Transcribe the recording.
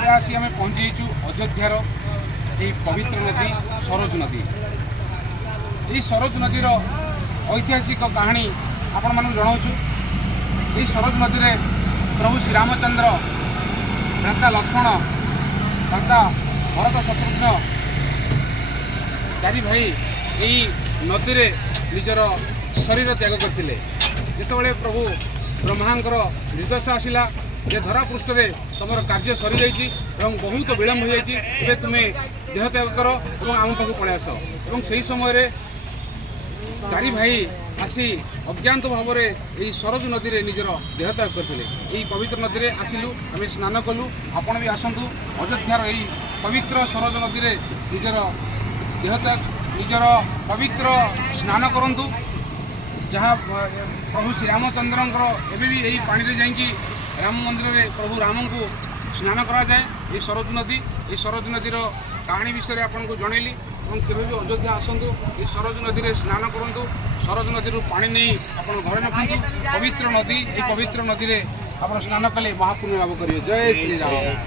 ଏବେ ଆସି ଆମେ ପହଞ୍ଚିଯାଇଛୁ ଅଯୋଧ୍ୟାର ଏହି ପବିତ୍ର ନଦୀ ସରୋଜ ନଦୀ। ଏହି ସରୋଜ ନଦୀର ଐତିହାସିକ କାହାଣୀ ଆପଣମାନଙ୍କୁ ଜଣାଉଛୁ। ଏହି ସରୋଜ ନଦୀରେ ପ୍ରଭୁ ଶ୍ରୀରାମଚନ୍ଦ୍ର, ଭ୍ରାତା ଲକ୍ଷ୍ମଣ, ଭ୍ରାତା ଭରତ ଶତ୍ରୁଘ୍ନ ଚାରି ଭାଇ ଏହି ନଦୀରେ ନିଜର ଶରୀର ତ୍ୟାଗ କରିଥିଲେ। ଯେତେବେଳେ ପ୍ରଭୁ ବ୍ରହ୍ମାଙ୍କର ନିର୍ଦ୍ଦେଶ ଆସିଲା ଯେ ଧରାପୃଷ୍ଠରେ ତୁମର କାର୍ଯ୍ୟ ସରିଯାଇଛି ଏବଂ ବହୁତ ବିଳମ୍ବ ହୋଇଯାଇଛି, ଏବେ ତୁମେ ଦେହ ତ୍ୟାଗ କର ଏବଂ ଆମ ପାଖକୁ ପଳାଇ ଆସ। ଏବଂ ସେହି ସମୟରେ ଚାରି ଭାଇ ଆସି ଅଜ୍ଞାତ ଭାବରେ ଏହି ସରୋଜ ନଦୀରେ ନିଜର ଦେହ ତ୍ୟାଗ କରିଥିଲେ। ଏହି ପବିତ୍ର ନଦୀରେ ଆସିଲୁ, ଆମେ ସ୍ନାନ କଲୁ। ଆପଣ ବି ଆସନ୍ତୁ, ଅଯୋଧ୍ୟାର ଏହି ପବିତ୍ର ସରୋଜ ନଦୀରେ ନିଜର ଦେହ ତ୍ୟାଗ, ନିଜର ପବିତ୍ର ସ୍ନାନ କରନ୍ତୁ। ଯାହା ପ୍ରଭୁ ଶ୍ରୀରାମଚନ୍ଦ୍ରଙ୍କର ଏବେ ବି ଏହି ପାଣିରେ ଯାଇକି ରାମ ମନ୍ଦିରରେ ପ୍ରଭୁ ରାମଙ୍କୁ ସ୍ନାନ କରାଯାଏ। ଏହି ସରୋଜ ନଦୀର କାହାଣୀ ବିଷୟରେ ଆପଣଙ୍କୁ ଜଣେଇଲି। ଏବଂ କେବେ ବି ଅଯୋଧ୍ୟା ଆସନ୍ତୁ, ଏହି ସରୋଜ ନଦୀରେ ସ୍ନାନ କରନ୍ତୁ। ସରୋଜ ନଦୀରୁ ପାଣି ନେଇ ଆପଣ ଘରେ ରଖନ୍ତୁ। ପବିତ୍ର ନଦୀ, ଏହି ପବିତ୍ର ନଦୀରେ ଆପଣ ସ୍ନାନ କଲେ ମହାପୁଣ୍ୟ ଲାଭ କରିବେ। ଜୟ ଶ୍ରୀରାମ।